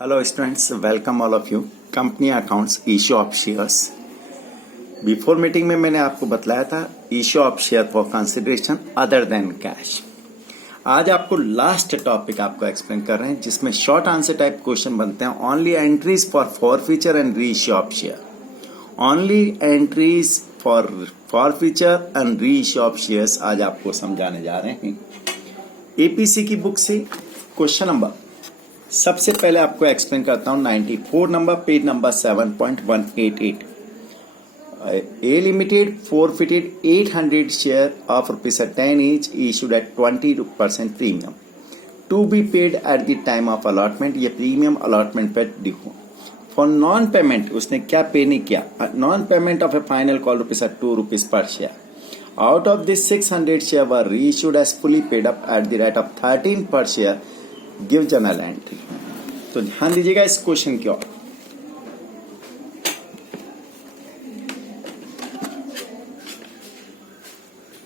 Hello students, welcome all of you. Company accounts issue of shares. Before meeting में मैंने आपको बतलाया था issue of share for consideration other than cash. आज आपको लास्ट टॉपिक आपको एक्सप्लेन कर रहे हैं जिसमें शॉर्ट आंसर टाइप क्वेश्चन बनते हैं. Only entries for forfeiture and reissue of share. Only entries for forfeiture and reissue of shares आज आपको समझाने जा रहे हैं. एपीसी की बुक से क्वेश्चन नंबर सबसे पहले आपको एक्सप्लेन करता हूं. 94 number, page number 7.188. A limited forfeited 800 share of ₹10 each issued at 20% premium to be paid at the time of allotment. ये प्रीमियम अलॉटमेंट पे ड्यू हो. फॉर नॉन पेमेंट उसने क्या पे नहीं किया. Non payment of a final call ₹2 per share. Out of this 600 share were reissued as fully paid up at the rate of 13 per share. Give journal entry. तो ध्यान दीजिएगा इस question की ओर.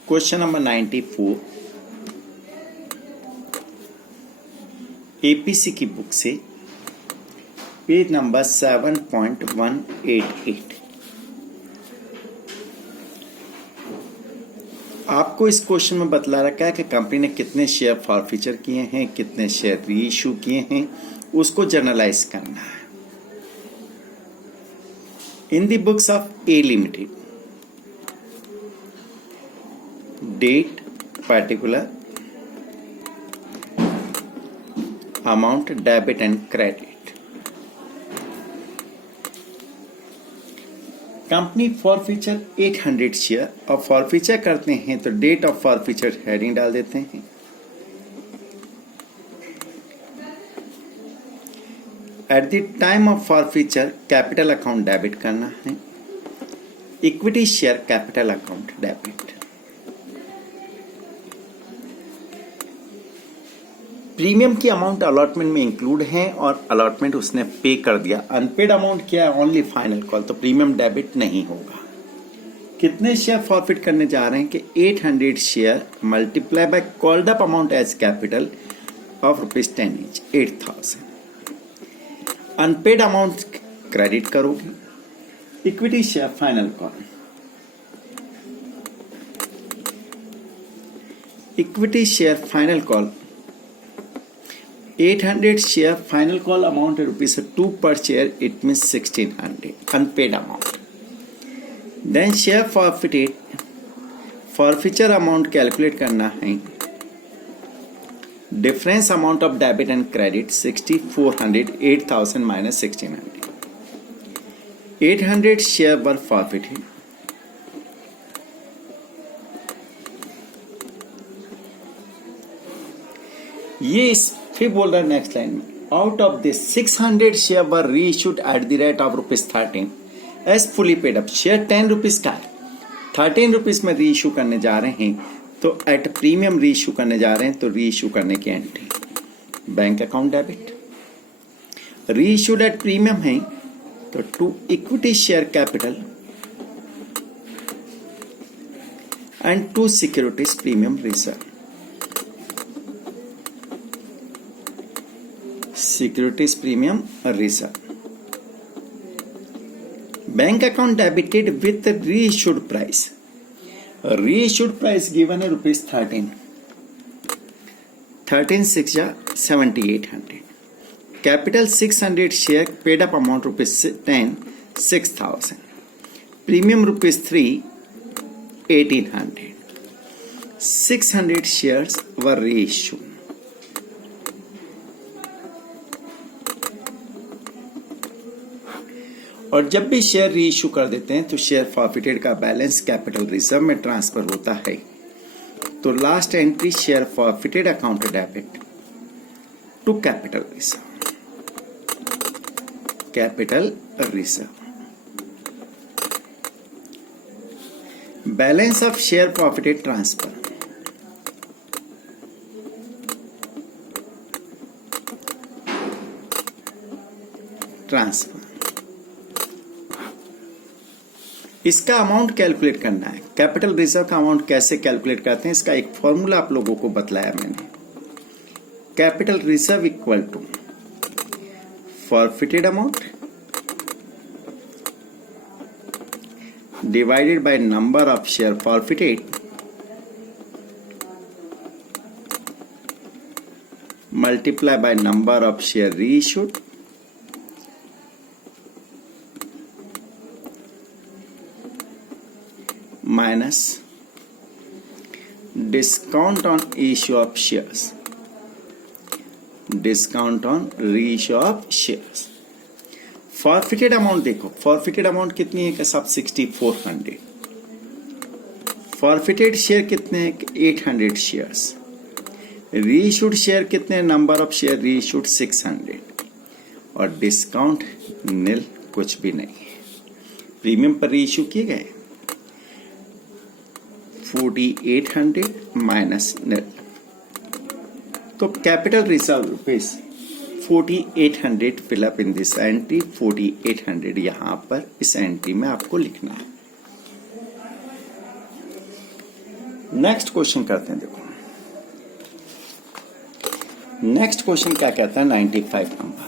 Question number 94 APC की book से page number 7.188. आपको इस question में बतला रखा है कि कंपनी ने कितने शेयर फॉरफीचर किए हैं, कितने शेयर री इश्यू किए हैं, उसको जर्नलाइज करना है. In the books of A limited date particular amount debit and credit. Company forfeiture 800 share और फॉरफीचर करते हैं तो डेट ऑफ फॉरफीचर हेडिंग डाल देते हैं. Eight the time of forfeiture capital account debit करना है. Equity share capital account debit. Premium की अमाउंट अलॉटमेंट में इंक्लूड है और अलॉटमेंट उसने पे कर दिया. अनपेड अमाउंट क्या है? Only final call. तो प्रीमियम डेबिट नहीं होगा. कितने शेयर फॉरफिट करने जा रहे हैं कि 800 share multiply by called up amount as capital of ₹10 each 8000. Unpaid amount credit करोगे. Equity share final call. Equity share final call 800 share final call amount ₹2 per share. It means 1600 unpaid amount. Then share forfeited forfeiture amount calculate करना है. Difference amount of debit and credit 6400. 8000 minus 1600. 800 share were forfeited. ये फिर बोल रहा है next line में. Out of this 600 share were reissued at the rate of ₹13 as fully paid up. Share ₹10 का है, ₹13 में रीइश्यू करने जा रहे हैं तो एट प्रीमियम रीइश्यू करने जा रहे हैं. तो रीइश्यू करने की entry bank account debit. Reissued at premium है तो to equity share capital and to securities premium reserve. Securities premium reserve. Bank account debited with the reissued price. Reissued price given है ₹13. 13 6 7800. Capital 600 share paid up amount ₹10 6000. Premium ₹3 1800. 600 shares were reissued. और जब भी share reissue कर देते हैं तो share forfeited का balance capital reserve में ट्रांसफर होता है. तो last entry share forfeited account debit to capital reserve. Capital reserve. Balance of share forfeited transfer. Transfer. इसका अमाउंट कैलकुलेट करना है. कैपिटल रिजर्व का अमाउंट कैसे कैलकुलेट करते हैं इसका एक फॉर्मूला आप लोगों को बतलाया मैंने. Capital reserve equal to forfeited amount divided by number of share forfeited multiply by number of share reissued minus discount on issue of shares, discount on reissue of shares. Forfeited amount देखो, forfeited amount कितनी है साहब 6400. Forfeited share कितने हैं 800 shares. Reissued share कितने, number of share reissued 600 और discount नील, कुछ भी नहीं है. प्रीमियम पर रीइश्यू किए गए 4800 माइनस नील. तो capital reserve rupees 4800 fill up in this entry. 4800 यहां पर इस एंट्री में आपको लिखना है. नेक्स्ट क्वेश्चन करते हैं. देखो नेक्स्ट क्वेश्चन क्या कहता है 95 number.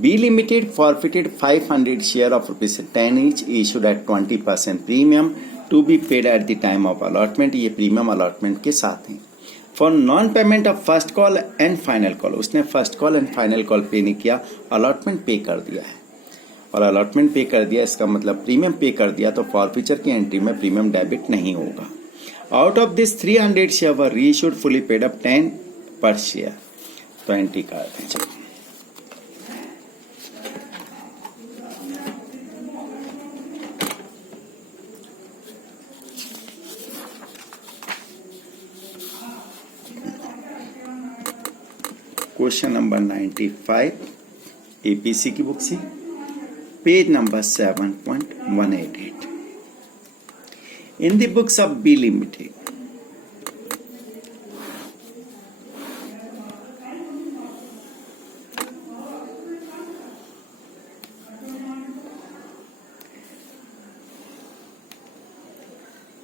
B limited forfeited 500 share of ₹10 each issued at 20% premium to be paid at the time of allotment. ये प्रीमियम अलॉटमेंट के साथ है. For non payment of first call and final call, उसने first call and final call pay नहीं किया, allotment पे कर दिया है. और अलॉटमेंट पे कर दिया इसका मतलब प्रीमियम पे कर दिया, तो फॉरफीचर की एंट्री में प्रीमियम डेबिट नहीं होगा. Out of this 300 share were reissued fully paid up 10 per share. तो एंट्री करते हैं. चलो क्वेश्चन नंबर 95 एपीसी की बुक से page number 7.188. In the books of B limited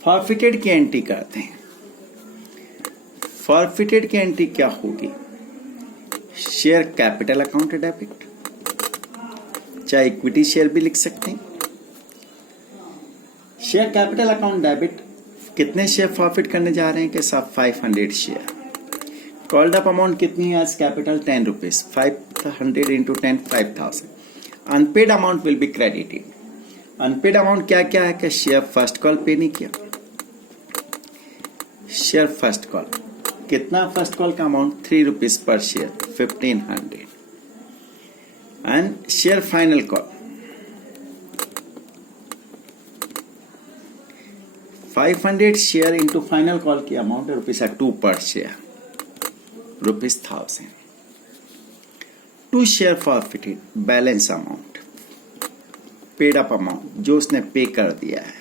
forfeited की एंट्री करते हैं. फॉरफिटेड की एंट्री क्या होगी, शेयर कैपिटल अकाउंट डेबिट, चाहे इक्विटी शेयर भी लिख सकते हैं. शेयर कैपिटल अकाउंट डेबिट कितने शेयर फॉरफिट करने जा रहे हैं कि साहब 500 शेयर. कॉल्ड अप अमाउंट कितनी है आज capital 10 rupees. 500 into 10 5000. Unpaid amount will be credited. Unpaid amount क्या क्या है कि शेयर फर्स्ट कॉल पे नहीं किया. शेयर फर्स्ट कॉल कितना, फर्स्ट कॉल का amount 3 rupees per share 1500. And share final call 500 share into final call की amount है ₹2 per share ₹1000. 2 share forfeited, balance amount paid up amount जो उसने पे कर दिया है.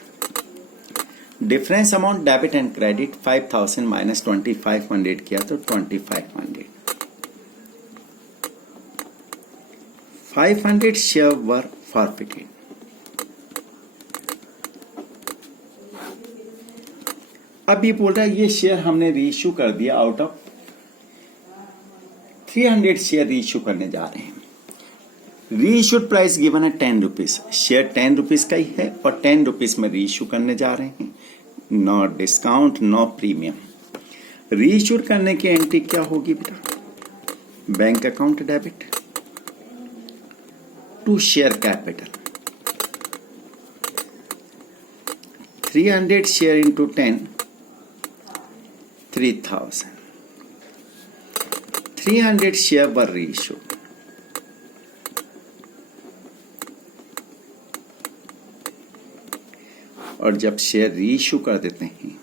Difference amount debit and credit 5000 minus 2500 किया तो 2500. 500 शेयर वर फॉरफिटेड. अब ये बोल रहा है ये शेयर हमने रीइश्यू कर दिया. आउट ऑफ 300 शेयर रीइश्यू करने जा रहे हैं. रीइश्यूड प्राइस गिवन है 10 रुपीज. शेयर 10 रुपीज का ही है और 10 रुपीज में रीइश्यू करने जा रहे हैं. No discount no premium. Reissued करने की एंट्री क्या होगी बेटा, bank account debit to share capital 300 share into 10 3000. 300 share were reissued. और जब शेयर रीइश्यू कर देते हैं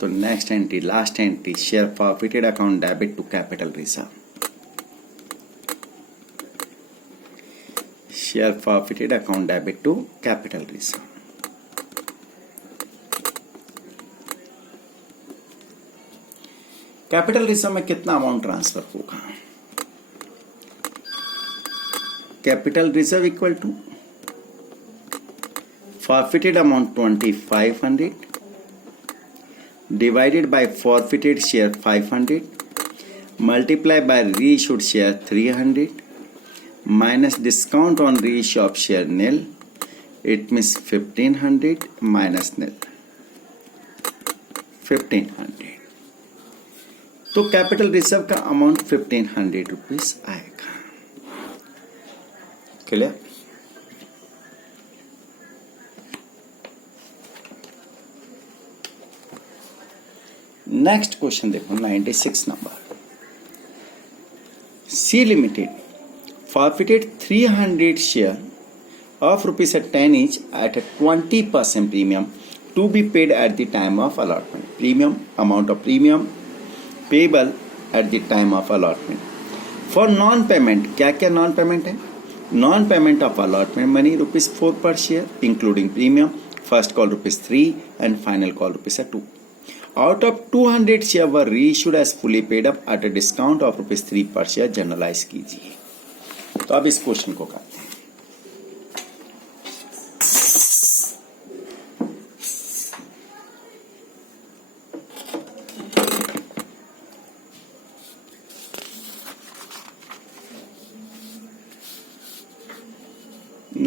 तो next entry last entry share forfeited account debit to capital reserve. Share forfeited account debit to capital reserve. Capital reserve में कितना amount transfer होगा, capital reserve equal to forfeited amount 2500 divided by forfeited share 500 multiply by reissued share 300 minus discount on reissue of share nil. It means 1500 minus nil 1500. तो capital reserve का amount 1500 rupees आएगा. Clear? Next question देखो 96 number. C limited forfeited 300 share of rupees 10 each at a 20% premium to be paid at the time of allotment. Premium amount of premium payable at the time of allotment. For non-payment, क्या क्या non-payment है? Non-payment of allotment money rupees 4 per share, including premium. First call rupees 3 and final call rupees 2. Out of 200 share were reissued as fully paid up at a discount of rupees 3 per share. Generalize कीजिए. तो अब इस question को करते हैं.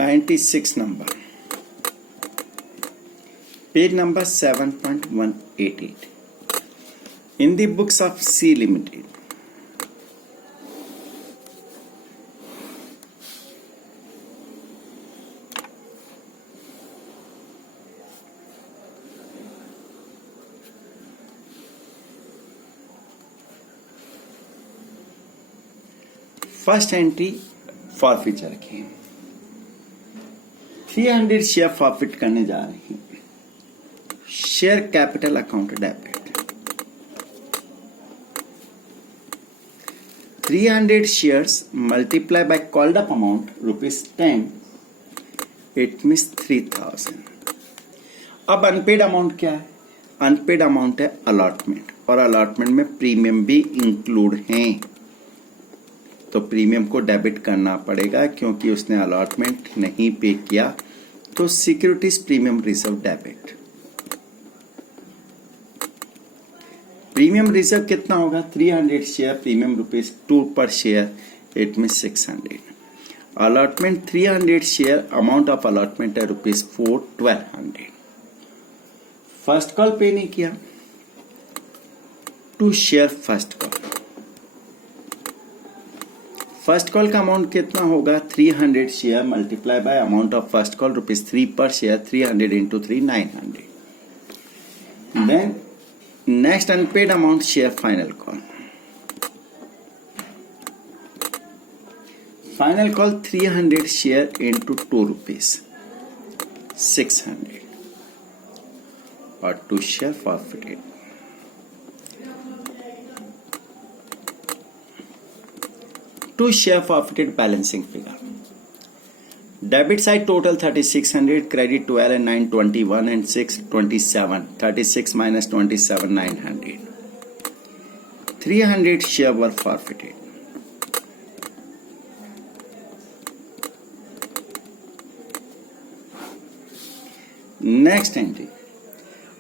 $96 number, page number 7.188 in the books of C Limited. First entry forfeiture की 300 share forfeit करने जा रही हैं. Share capital account debit 300 shares multiply by called up amount ₹10. It means 3000. अब अनपेड अमाउंट क्या है? अनपेड अमाउंट है अलॉटमेंट, और अलॉटमेंट में प्रीमियम भी इंक्लूड हैं. तो प्रीमियम को डेबिट करना पड़ेगा क्योंकि उसने अलॉटमेंट नहीं पे किया. तो securities premium reserve debit. Premium reserve कितना होगा? 300 share, premium ₹2 per share, it mean 600. Allotment 300 share, amount of allotment है ₹4, 1200. फर्स्ट कॉल पे नहीं किया, to share first call. First call का अमाउंट कितना होगा? 300 share multiply by amount of first call ₹3 per share, 300 into 3 900. Then next unpaid amount share final call. Final call 300 share into ₹2 600 और 2 share forfeited. To share forfeited balancing figure. Debit side total 3600, credit 12 and 9 21 and 6 27. 36 minus 27 900. 300 share were forfeited. Next entry.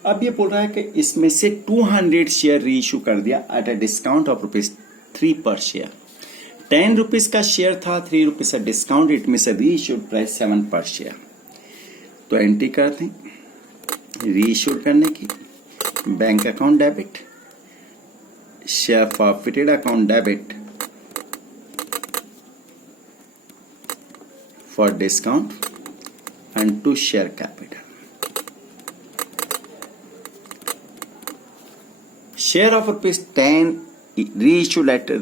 अब ये बोल रहा है कि इसमें से 200 share reissue कर दिया at a discount of ₹3 per share. 10 rupees का शेयर था, 3 रुपीज का discount, it mean reissued price 7 पर शेयर. तो एंट्री करते हैं रीइश्यूड करने की. Bank account debit, share forfeited account debit for discount and to share capital. Share of ₹10 reissued at a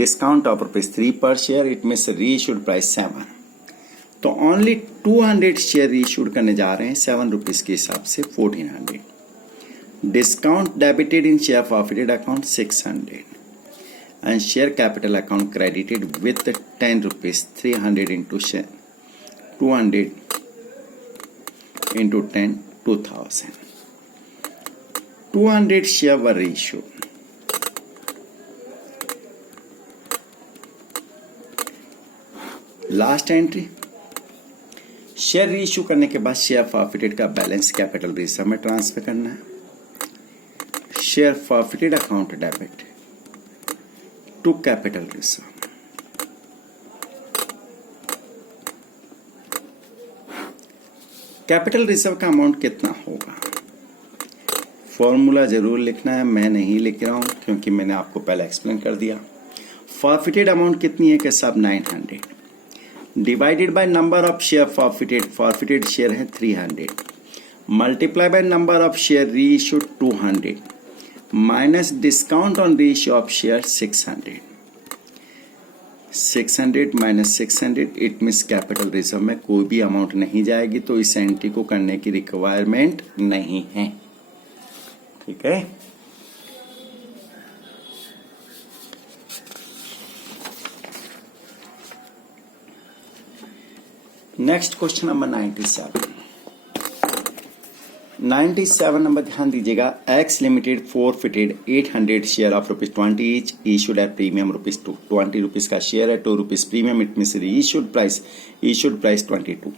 discount of ₹3 per share, it means reissued price 7. तो only 200 share reissued करने जा रहे हैं ₹7 के हिसाब से 1400. Discount debited in share forfeited account 600 and share capital account credited with ₹10 300 into share 200 into 10 2000. 200 share were reissued. Last entry share reissue करने के बाद शेयर फॉरफिटेड का बैलेंस कैपिटल रिजर्व में ट्रांसफर करना है. Share forfeited account debit to capital reserve. Capital reserve का amount कितना होगा? फॉर्मूला जरूर लिखना है, मैं नहीं लिख रहा हूं क्योंकि मैंने आपको पहले एक्सप्लेन कर दिया। फॉरफिटेड अमाउंट कितनी है कि सब 900 divided by number of share forfeited share है 300 multiply by number of share reissued 200 minus discount on reissue of share 600 minus 600 it means capital reserve में कोई भी अमाउंट नहीं जाएगी, तो इस एंट्री को करने की रिक्वायरमेंट नहीं है। ठीक है, नेक्स्ट क्वेश्चन नंबर 97 नंबर ध्यान दीजिएगा। X limited forfeited 800 share of ₹20 each issued at premium ₹2 ₹20 का शेयर है, ₹2 premium, it means issued price 22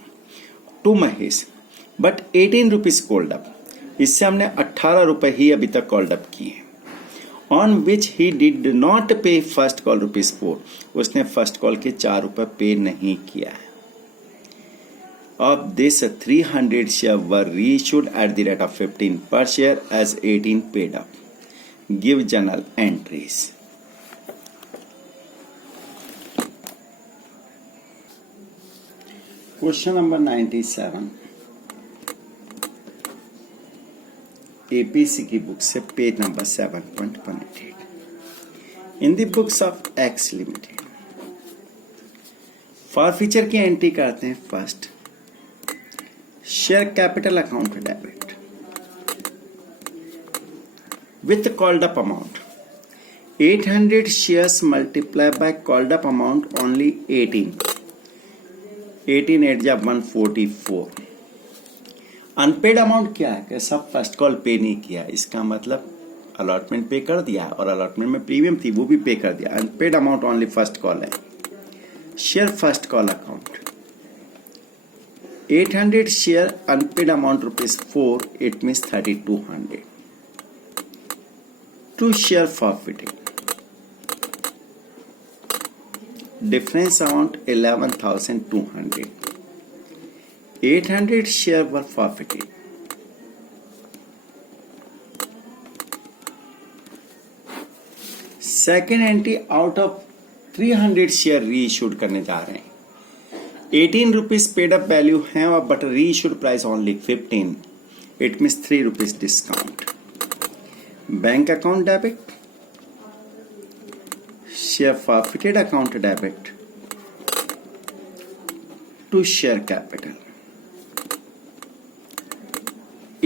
to Mahesh but 18 rupees called up. इससे हमने 18 रुपए ही अभी तक कॉल्ड अप किए, on which he did not pay first call ₹4। उसने फर्स्ट कॉल के 4 रुपए पे नहीं किया है। Of this 300 share were reissued at the rate of 15 per share as 18 paid up. Give journal entries. Question number 97 APC की book से page number 7.18 in the books of x limited. Forfeiture की entry करते हैं। First share capital account debit with called up amount 800 shares multiply by called up amount only 18 8 जा 144। Unpaid amount क्या है कि सब फर्स्ट कॉल पे नहीं किया, इसका मतलब अलॉटमेंट पे कर दिया और अलॉटमेंट में प्रीमियम थी वो भी पे कर दिया। Unpaid amount only first call है। Share first call account 800 share unpaid amount ₹4, it means 3200 to share forfeited difference amount 11,200 800 share were forfeited second entry out of 300 share reissued करने जा रहे हैं। 18 रुपीज पेड अप वैल्यू है but reissued price only 15, it means 3 rupees discount. Bank account debit, share forfeited account debit to share capital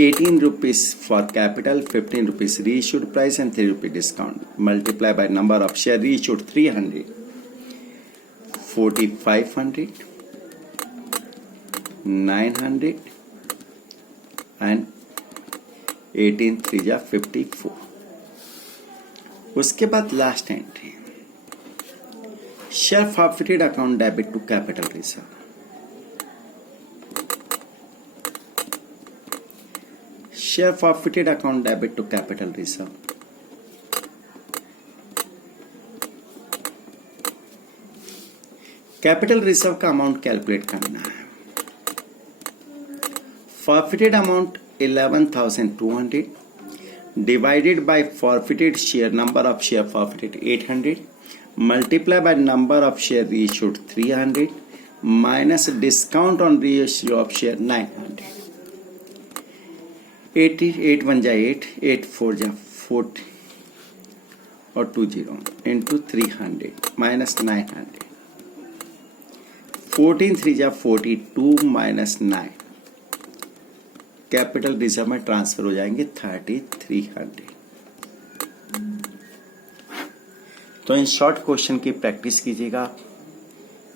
18 rupees for capital, 15 rupees reissued price and 3 rupees discount multiply by number of share reissued 300 4500 900 and 18 3 जा 54। उसके बाद last entry share forfeited account debit to capital reserve. Share forfeited account debit to capital reserve capital reserve का amount calculate करना है। Forfeited amount 11,200 divided by forfeited share number of share forfeited 800 multiply by number of share reissued 300 minus discount on reissue of share 900 88 1 जा 8 8 4 जा 40 और 20 into 300 minus 900 14 3 जा 42 minus 9 capital reserve में transfer हो जाएंगे 3300। तो इन शॉर्ट क्वेश्चन की practice कीजिएगा,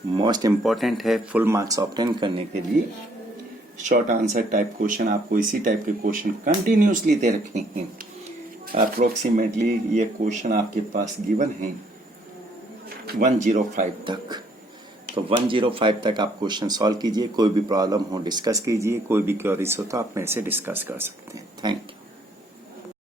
मोस्ट इंपॉर्टेंट है फुल मार्क्स ऑब्टेन करने के लिए। शॉर्ट आंसर टाइप क्वेश्चन आपको इसी टाइप के क्वेश्चन कंटिन्यूसली दे रखे हैं। अप्रोक्सीमेटली ये क्वेश्चन आपके पास गिवन है 105 तक। तो 105 तक आप क्वेश्चन सॉल्व कीजिए। कोई भी प्रॉब्लम हो डिस्कस कीजिए, कोई भी क्वेरीज हो तो आप मेरे से डिस्कस कर सकते हैं। Thank you.